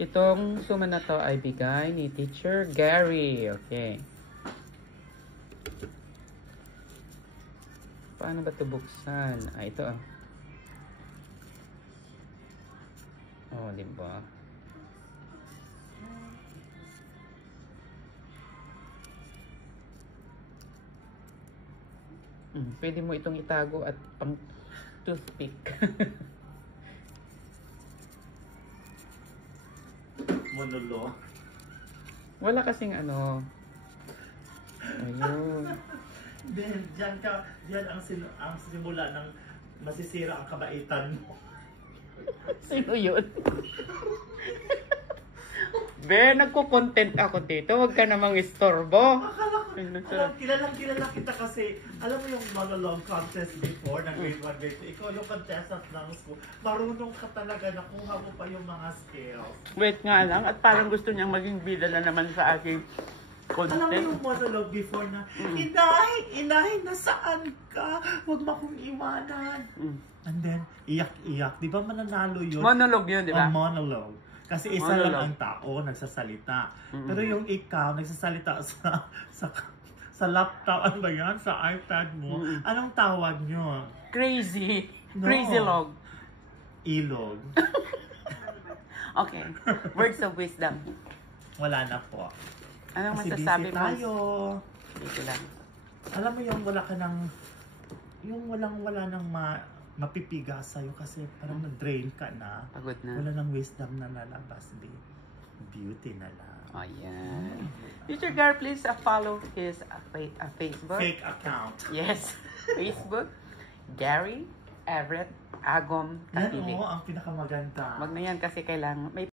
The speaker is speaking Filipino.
Itong suma na to ay bigay ni Teacher Gary. Okay. Paano ba ito buksan? Ah, ito ah. Oh, diba? Pwede mo itong itago at pang toothpick. Monolo. Wala kasing ano. Ayun. Then, diyan ang simula ng masisira ang kabaitan mo. Sino yun? Be, nagko-content ako dito. Huwag ka namang istorbo. Kilalang kita kasi, alam mo yung monologue contest before, ng grade 1, grade 2, ikaw yung contestant ng school, marunong ka talaga, nakuha mo pa yung mga skills. Wait nga lang, at parang gusto niyang maging bida na naman sa aking content. Alam mo yung monologue before na, Inay, nasaan ka? Huwag mo akong iwanan. And then, iyak-iyak. Di ba mananalo yun? Monologue yun, di ba? Monologue. Kasi isa Monologue lang ang tao nagsasalita. Pero yung ikaw, nagsasalita sa laptop, ano ba yan? Sa iPad mo. Anong tawag nyo? Crazy. No. Crazy log. Ilog. Okay. Words of wisdom. Wala na po. Anong Kasi masasabi busy mo? tayo. Dito lang. Alam mo yung wala ka ng, yung wala nang mapipiga sa'yo kasi parang nag-drain ka na. Pagod na. Wala nang wisdom na lalabas. Beauty na lang. Oh, yan. Teacher Gar, please follow his Facebook. Fake account. Yes. Facebook. Gary Everett Agom Yan Katili. ang pinakamaganda. Wag na yan kasi kailangan may